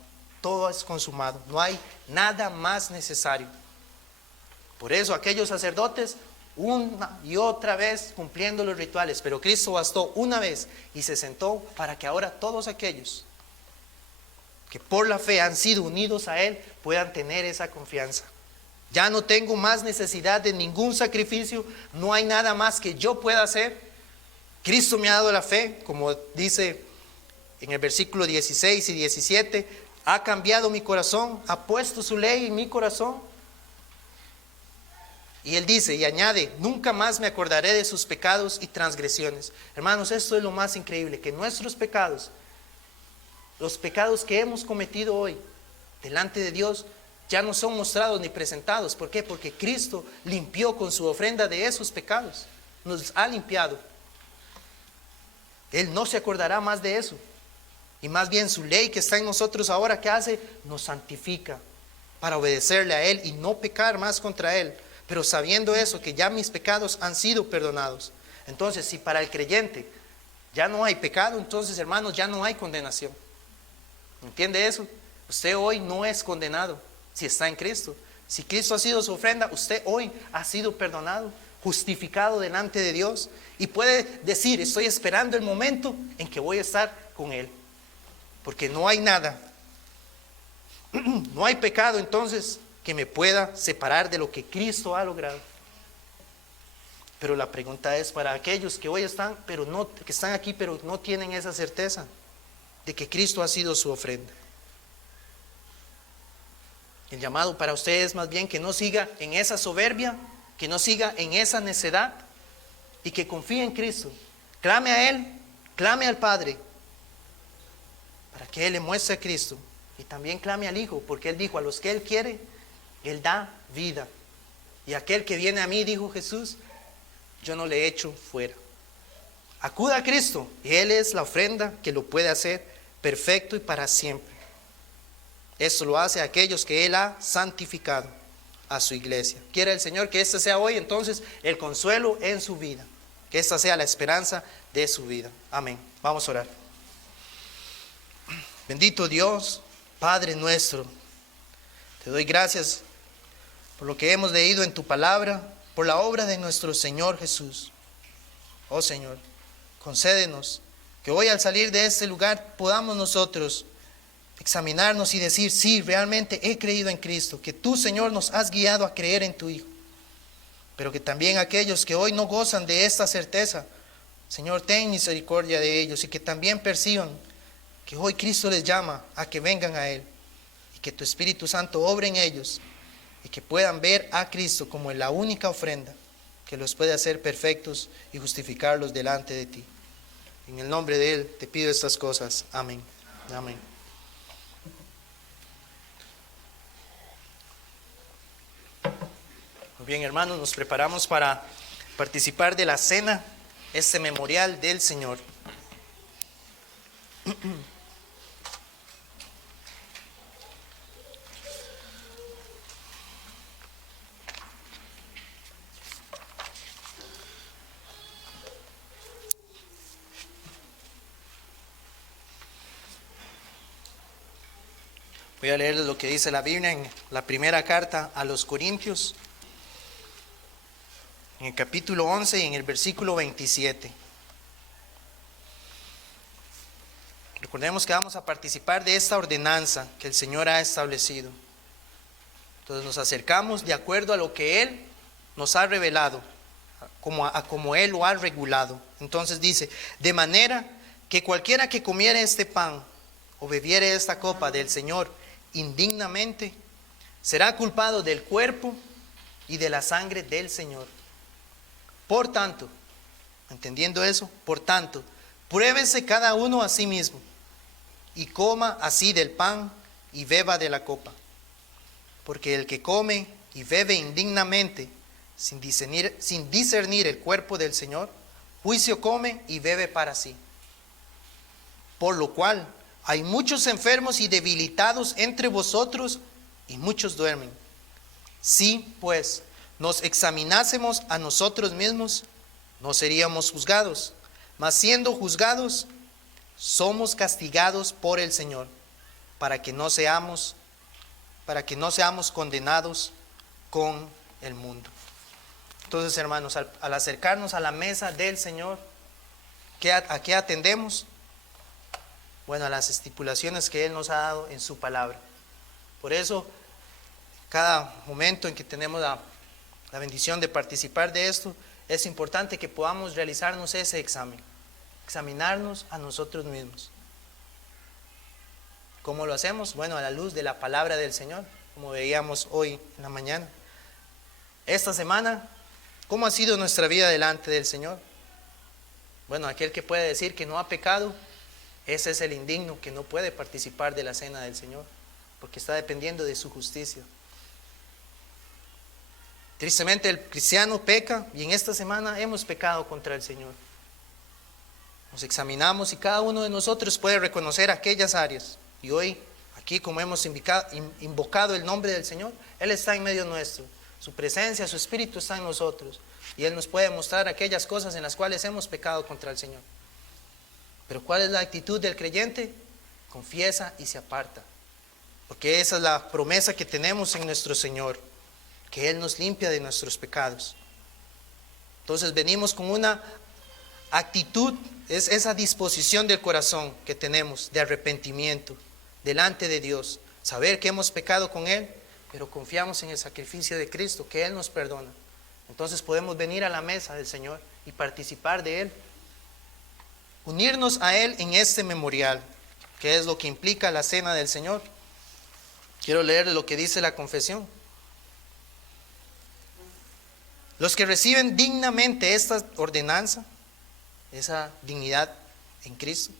todo es consumado, no hay nada más necesario. Por eso aquellos sacerdotes una y otra vez cumpliendo los rituales, pero Cristo bastó una vez y se sentó para que ahora todos aquellos que por la fe han sido unidos a Él puedan tener esa confianza. Ya no tengo más necesidad de ningún sacrificio, no hay nada más que yo pueda hacer. Cristo me ha dado la fe, como dice en el versículo 16 y 17, ha cambiado mi corazón, ha puesto su ley en mi corazón. Y él dice y añade, nunca más me acordaré de sus pecados y transgresiones. Hermanos, esto es lo más increíble, que nuestros pecados, los pecados que hemos cometido hoy delante de Dios, ya no son mostrados ni presentados. ¿Por qué? Porque Cristo limpió con su ofrenda de esos pecados, nos ha limpiado. Él no se acordará más de eso. Y más bien su ley que está en nosotros ahora, ¿qué hace? Nos santifica para obedecerle a Él y no pecar más contra Él. Pero sabiendo eso, que ya mis pecados han sido perdonados. Entonces, si para el creyente ya no hay pecado, entonces, hermanos, ya no hay condenación. ¿Entiende eso? Usted hoy no es condenado si está en Cristo. Si Cristo ha sido su ofrenda, usted hoy ha sido perdonado, justificado delante de Dios. Y puede decir, estoy esperando el momento en que voy a estar con Él. Porque no hay nada, no hay pecado entonces que me pueda separar de lo que Cristo ha logrado. Pero la pregunta es para aquellos que hoy están, que están aquí, pero no tienen esa certeza de que Cristo ha sido su ofrenda. El llamado para ustedes es más bien que no siga en esa soberbia, que no siga en esa necedad y que confíe en Cristo. Clame a Él, clame al Padre, para que Él le muestre a Cristo. Y también clame al Hijo, porque Él dijo, a los que Él quiere, Él da vida. Y aquel que viene a mí, dijo Jesús, yo no le echo fuera. Acuda a Cristo, y Él es la ofrenda que lo puede hacer perfecto y para siempre. Esto lo hace a aquellos que Él ha santificado, a su iglesia. Quiere el Señor que este sea hoy entonces el consuelo en su vida, que esta sea la esperanza de su vida. Amén. Vamos a orar. Bendito Dios, Padre nuestro, te doy gracias por lo que hemos leído en tu palabra, por la obra de nuestro Señor Jesús. Oh Señor, concédenos que hoy al salir de este lugar podamos nosotros examinarnos y decir, sí, realmente he creído en Cristo, que tú, Señor, nos has guiado a creer en tu Hijo. Pero que también aquellos que hoy no gozan de esta certeza, Señor, ten misericordia de ellos y que también perciban que hoy Cristo les llama a que vengan a Él y que tu Espíritu Santo obre en ellos y que puedan ver a Cristo como la única ofrenda que los puede hacer perfectos y justificarlos delante de ti. En el nombre de Él te pido estas cosas. Amén. Amén. Muy bien, hermanos, nos preparamos para participar de la cena, este memorial del Señor. Voy a leerles lo que dice la Biblia en la primera carta a los Corintios, en el capítulo 11 y en el versículo 27. Recordemos que vamos a participar de esta ordenanza que el Señor ha establecido. Entonces nos acercamos de acuerdo a lo que Él nos ha revelado, como Él lo ha regulado. Entonces dice, de manera que cualquiera que comiere este pan o bebiere esta copa del Señor indignamente, será culpado del cuerpo y de la sangre del Señor. Por tanto, entendiendo eso, por tanto, pruébese cada uno a sí mismo y coma así del pan y beba de la copa. Porque el que come y bebe indignamente, sin discernir el cuerpo del Señor, juicio come y bebe para sí. Por lo cual, hay muchos enfermos y debilitados entre vosotros y muchos duermen. Si, pues, nos examinásemos a nosotros mismos, no seríamos juzgados, mas siendo juzgados, somos castigados por el Señor, para que no seamos condenados con el mundo. Entonces, hermanos, al acercarnos a la mesa del Señor, ¿a qué atendemos? Bueno, a las estipulaciones que Él nos ha dado en su palabra. Por eso, cada momento en que tenemos la bendición de participar de esto, es importante que podamos realizarnos ese examen, examinarnos a nosotros mismos. ¿Cómo lo hacemos? Bueno, a la luz de la palabra del Señor, como veíamos hoy en la mañana. Esta semana, ¿cómo ha sido nuestra vida delante del Señor? Bueno, aquel que puede decir que no ha pecado, ese es el indigno que no puede participar de la cena del Señor, porque está dependiendo de su justicia. Tristemente el cristiano peca y en esta semana hemos pecado contra el Señor. Nos examinamos y cada uno de nosotros puede reconocer aquellas áreas. Y hoy, aquí como hemos invocado el nombre del Señor, Él está en medio nuestro. Su presencia, su Espíritu está en nosotros. Y Él nos puede mostrar aquellas cosas en las cuales hemos pecado contra el Señor. Pero ¿cuál es la actitud del creyente? Confiesa y se aparta. Porque esa es la promesa que tenemos en nuestro Señor, que Él nos limpia de nuestros pecados. Entonces venimos con una actitud, es esa disposición del corazón que tenemos de arrepentimiento delante de Dios, saber que hemos pecado con Él, pero confiamos en el sacrificio de Cristo, que Él nos perdona. Entonces podemos venir a la mesa del Señor y participar de Él, unirnos a Él en este memorial, que es lo que implica la cena del Señor. Quiero leer lo que dice la confesión. Los que reciben dignamente esta ordenanza, esa dignidad en Cristo,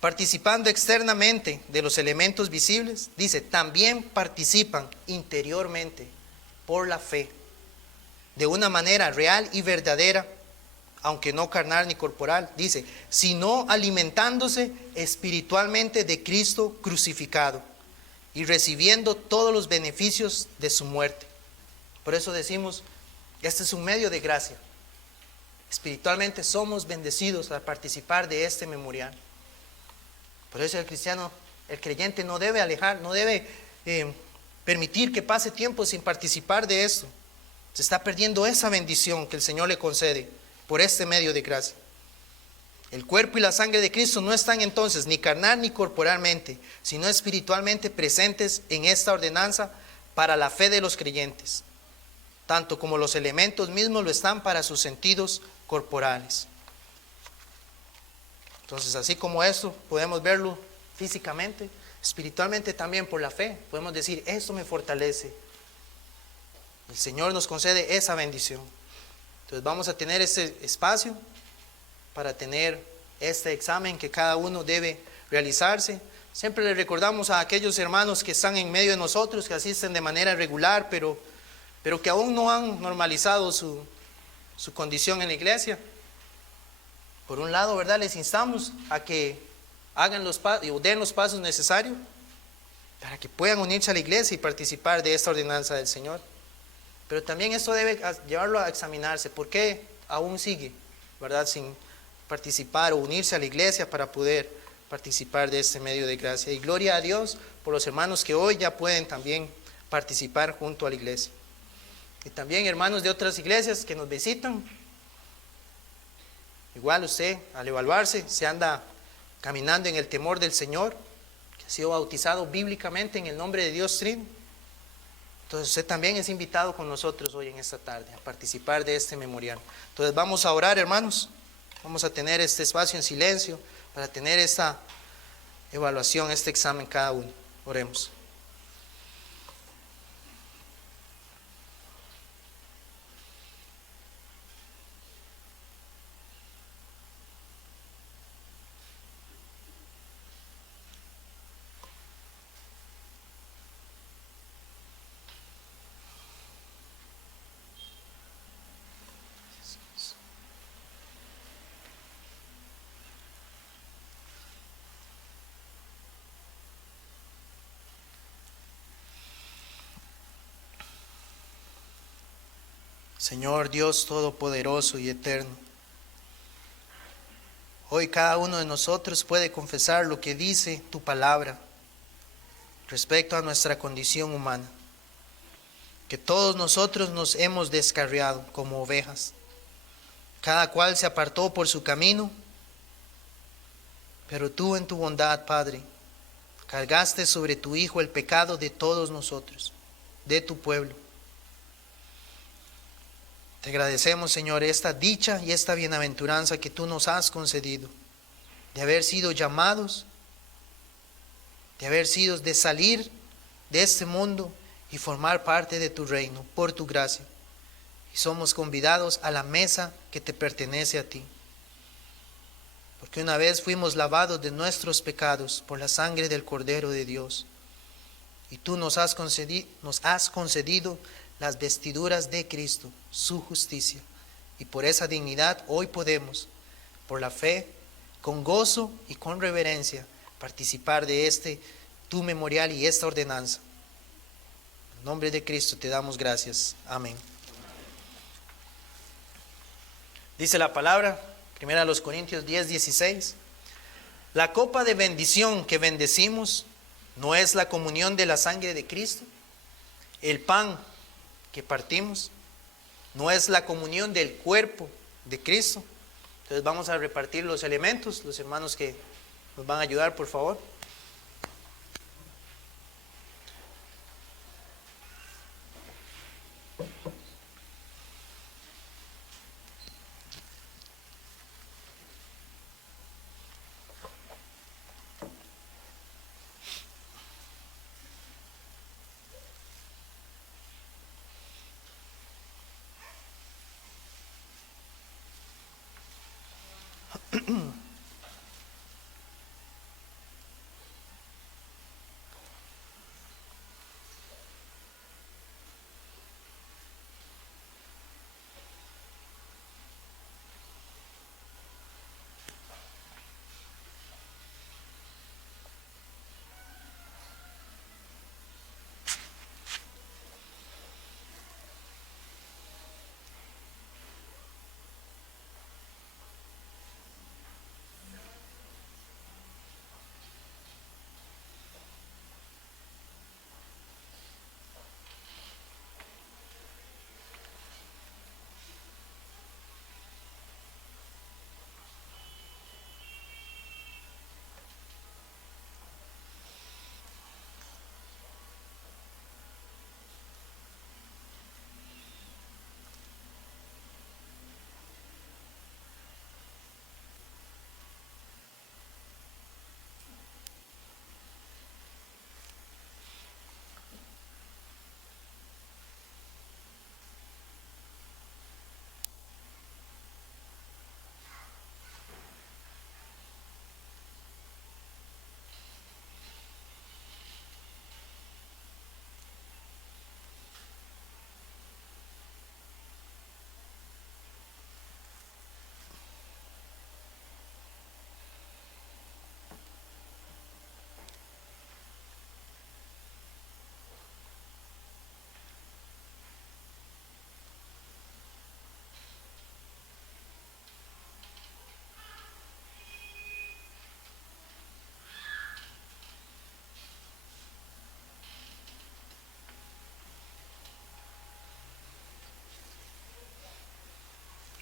participando externamente de los elementos visibles, dice, también participan interiormente por la fe, de una manera real y verdadera, aunque no carnal ni corporal, dice, sino alimentándose espiritualmente de Cristo crucificado y recibiendo todos los beneficios de su muerte. Por eso decimos, este es un medio de gracia. Espiritualmente somos bendecidos al participar de este memorial. Por eso el cristiano, el creyente no debe alejar, no debe permitir que pase tiempo sin participar de esto. Se está perdiendo esa bendición que el Señor le concede por este medio de gracia. El cuerpo y la sangre de Cristo no están entonces ni carnal ni corporalmente, sino espiritualmente presentes en esta ordenanza para la fe de los creyentes, tanto como los elementos mismos lo están para sus sentidos corporales. Entonces, así como esto podemos verlo físicamente, espiritualmente también por la fe podemos decir, esto me fortalece. El Señor nos concede esa bendición. Entonces vamos a tener ese espacio para tener este examen que cada uno debe realizarse. Siempre le recordamos a aquellos hermanos que están en medio de nosotros, que asisten de manera regular, pero que aún no han normalizado su condición en la iglesia. Por un lado, ¿verdad? Les instamos a que hagan o den los pasos necesarios para que puedan unirse a la iglesia y participar de esta ordenanza del Señor. Pero también esto debe llevarlo a examinarse. ¿Por qué aún sigue, verdad, sin participar o unirse a la iglesia para poder participar de este medio de gracia? Y gloria a Dios por los hermanos que hoy ya pueden también participar junto a la iglesia. Y también hermanos de otras iglesias que nos visitan. Igual usted, al evaluarse, se anda caminando en el temor del Señor, que ha sido bautizado bíblicamente en el nombre de Dios Trino. Entonces usted también es invitado con nosotros hoy en esta tarde a participar de este memorial. Entonces vamos a orar, hermanos. Vamos a tener este espacio en silencio para tener esta evaluación, este examen cada uno. Oremos. Señor Dios Todopoderoso y Eterno, hoy cada uno de nosotros puede confesar lo que dice tu palabra respecto a nuestra condición humana, que todos nosotros nos hemos descarriado como ovejas, cada cual se apartó por su camino, pero tú en tu bondad, Padre, cargaste sobre tu Hijo el pecado de todos nosotros, de tu pueblo. Te agradecemos, Señor, esta dicha y esta bienaventuranza que tú nos has concedido, de haber sido llamados de salir de este mundo y formar parte de tu reino por tu gracia. Y somos convidados a la mesa que te pertenece a ti. Porque una vez fuimos lavados de nuestros pecados por la sangre del Cordero de Dios. Y tú nos has concedido las vestiduras de Cristo, su justicia. Y por esa dignidad hoy podemos, por la fe, con gozo y con reverencia, participar de tu memorial y esta ordenanza. En nombre de Cristo te damos gracias. Amén. Dice la palabra, 1 Corintios 10:16. La copa de bendición que bendecimos no es la comunión de la sangre de Cristo. El pan que partimos no es la comunión del cuerpo de Cristo. Entonces vamos a repartir los elementos. Los hermanos que nos van a ayudar, por favor.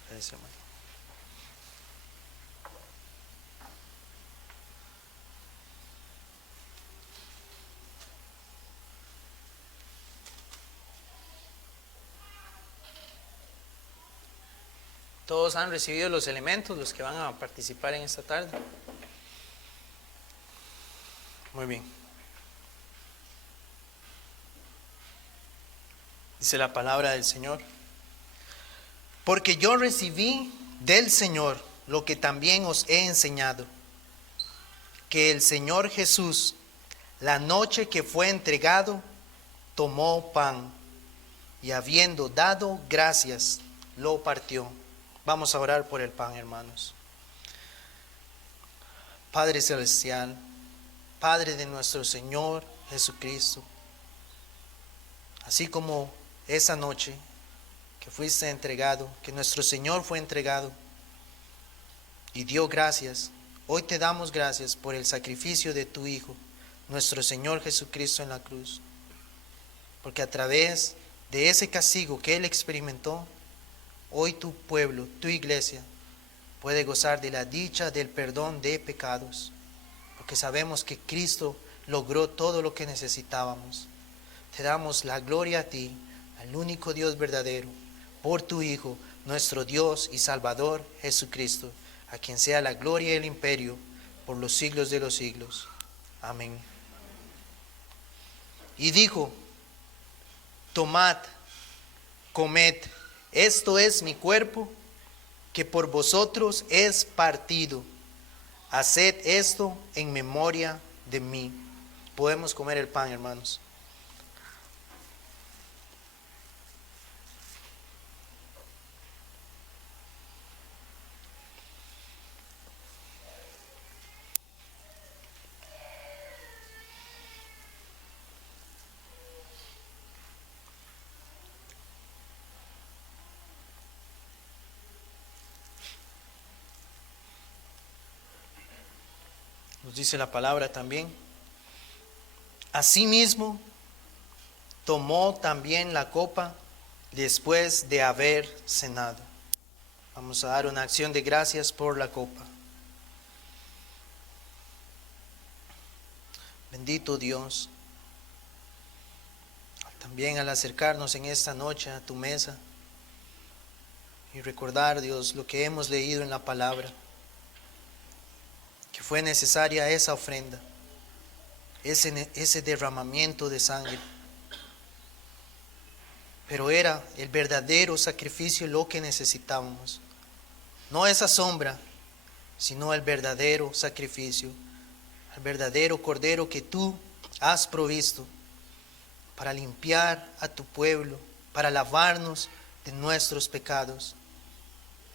Gracias, hermano. Todos han recibido los elementos, los que van a participar en esta tarde. Muy bien. Dice la palabra del Señor. Porque yo recibí del Señor lo que también os he enseñado, que el Señor Jesús, la noche que fue entregado, tomó pan y habiendo dado gracias, lo partió. Vamos a orar por el pan, hermanos. Padre Celestial, Padre de nuestro Señor Jesucristo, así como esa noche que fuiste entregado, que nuestro Señor fue entregado y dio gracias, hoy te damos gracias por el sacrificio de tu Hijo, nuestro Señor Jesucristo en la cruz, porque a través de ese castigo que Él experimentó, hoy tu pueblo, tu iglesia, puede gozar de la dicha del perdón de pecados, porque sabemos que Cristo logró todo lo que necesitábamos. Te damos la gloria a ti, al único Dios verdadero, por tu Hijo, nuestro Dios y Salvador Jesucristo, a quien sea la gloria y el imperio por los siglos de los siglos. Amén. Y dijo: tomad, comed, esto es mi cuerpo, que por vosotros es partido. Haced esto en memoria de mí. Podemos comer el pan, hermanos. Nos dice la palabra también: asimismo, tomó también la copa después de haber cenado. Vamos a dar una acción de gracias por la copa. Bendito Dios, también al acercarnos en esta noche a tu mesa y recordar, Dios, lo que hemos leído en la palabra, que fue necesaria esa ofrenda, ese derramamiento de sangre. Pero era el verdadero sacrificio lo que necesitábamos. No esa sombra, sino el verdadero sacrificio, el verdadero cordero que tú has provisto para limpiar a tu pueblo, para lavarnos de nuestros pecados.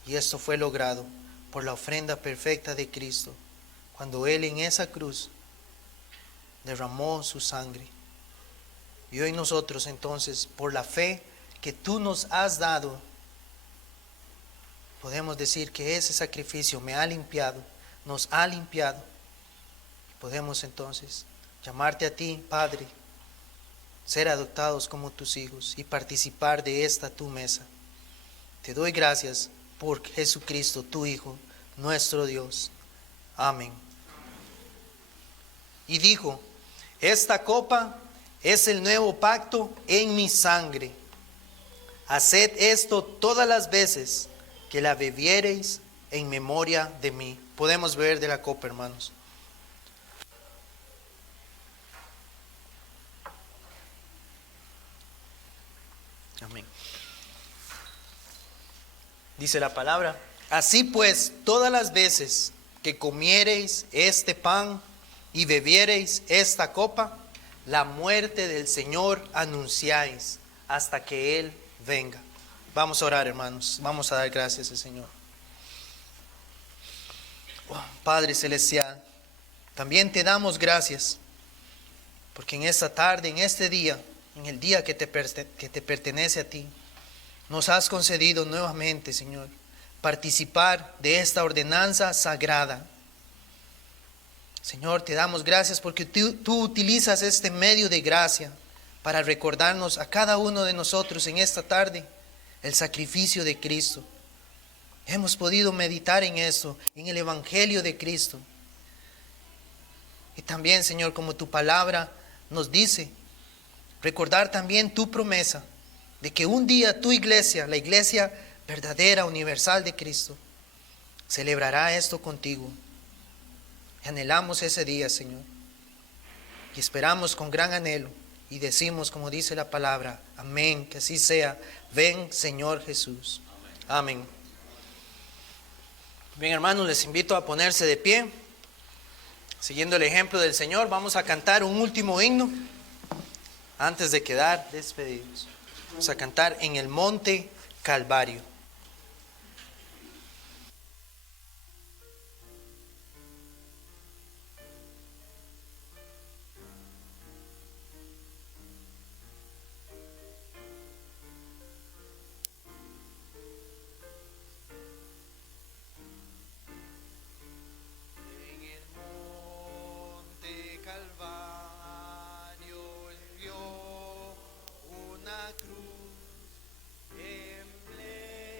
Y esto fue logrado por la ofrenda perfecta de Cristo, cuando Él en esa cruz derramó su sangre. Y hoy nosotros entonces, por la fe que tú nos has dado, podemos decir que ese sacrificio me ha limpiado, nos ha limpiado. Podemos entonces llamarte a ti, Padre, ser adoptados como tus hijos y participar de esta tu mesa. Te doy gracias por Jesucristo, tu Hijo, nuestro Dios. Amén. Y dijo: esta copa es el nuevo pacto en mi sangre. Haced esto todas las veces que la bebiereis en memoria de mí. Podemos beber de la copa, hermanos. Amén. Dice la palabra: así pues, todas las veces que comiereis este pan y bebiereis esta copa, la muerte del Señor anunciáis hasta que Él venga. Vamos a orar, hermanos. Vamos a dar gracias al Señor. Oh, Padre Celestial, también te damos gracias porque en esta tarde, en este día, en el día que te pertenece a ti, nos has concedido nuevamente, Señor, participar de esta ordenanza sagrada. Señor, te damos gracias porque tú utilizas este medio de gracia para recordarnos a cada uno de nosotros en esta tarde el sacrificio de Cristo. Hemos podido meditar en eso, en el Evangelio de Cristo. Y también, Señor, como tu palabra nos dice, recordar también tu promesa de que un día tu iglesia, la iglesia verdadera, universal de Cristo, celebrará esto contigo. Anhelamos ese día, Señor, y esperamos con gran anhelo y decimos, como dice la palabra: amén, que así sea. Ven, Señor Jesús. Amén. Bien, hermanos, les invito a ponerse de pie. Siguiendo el ejemplo del Señor, vamos a cantar un último himno antes de quedar despedidos. Vamos a cantar En el Monte Calvario. Él vio una cruz emblema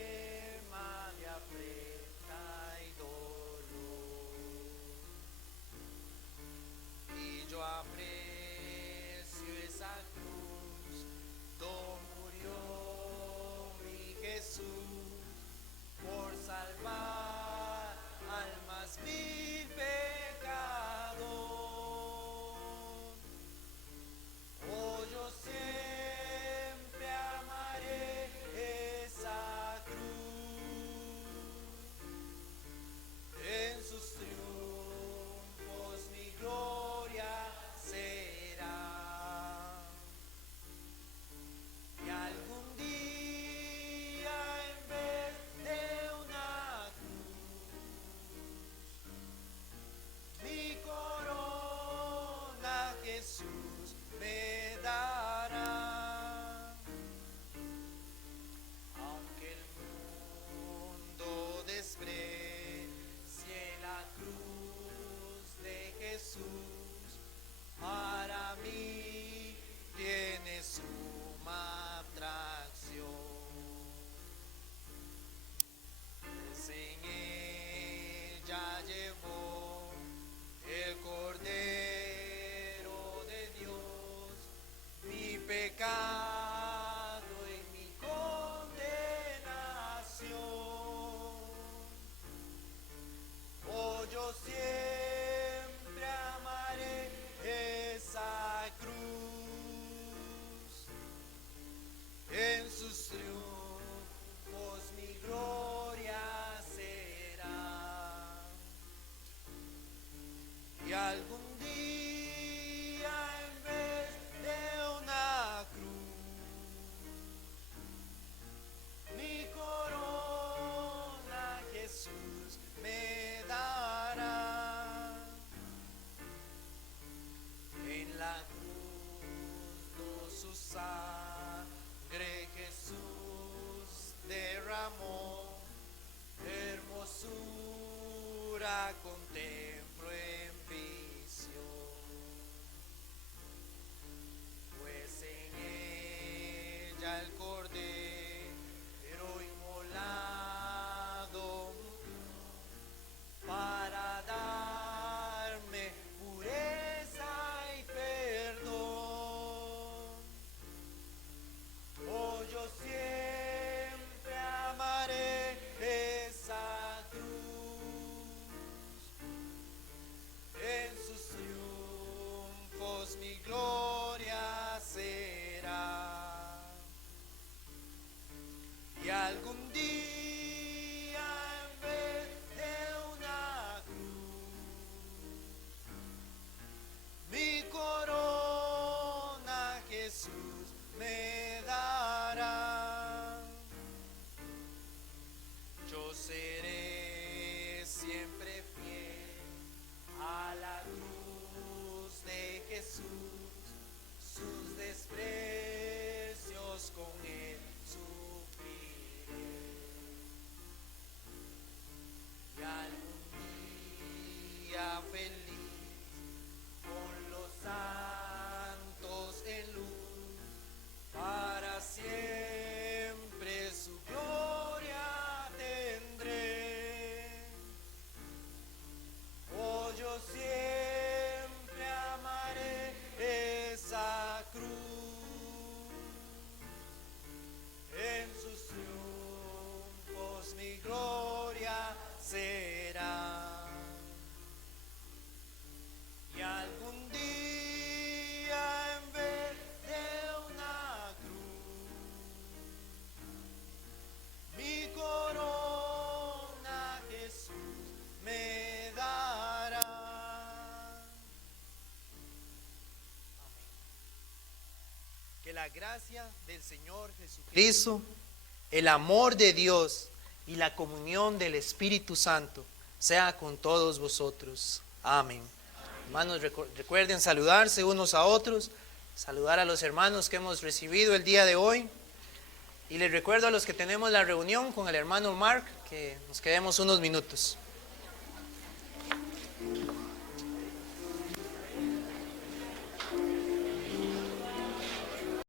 amor, hermosura contemplo en visión, pues en ella el Cordero inmolado para darme pureza y perdón. Oh, yo siempre amaré esa cruz, en sus triunfos mi gloria será, y algún día en vez de una cruz, mi corona Jesús me dará. Yo seré siempre fiel a la cruz de Jesús, sus desprecios con él sufriré, y algún día feliz con los santos en luz, para siempre su gloria tendré. Oh, yo siempre amaré esa cruz, en sus triunfos mi gloria será, y algún día en vez de una cruz, mi corona Jesús me dará. Amén. Que la gracia del Señor Jesucristo, el amor de Dios y la comunión del Espíritu Santo sea con todos vosotros. Amén. Hermanos, recuerden saludarse unos a otros, saludar a los hermanos que hemos recibido el día de hoy. Y les recuerdo a los que tenemos la reunión con el hermano Mark que nos quedemos unos minutos.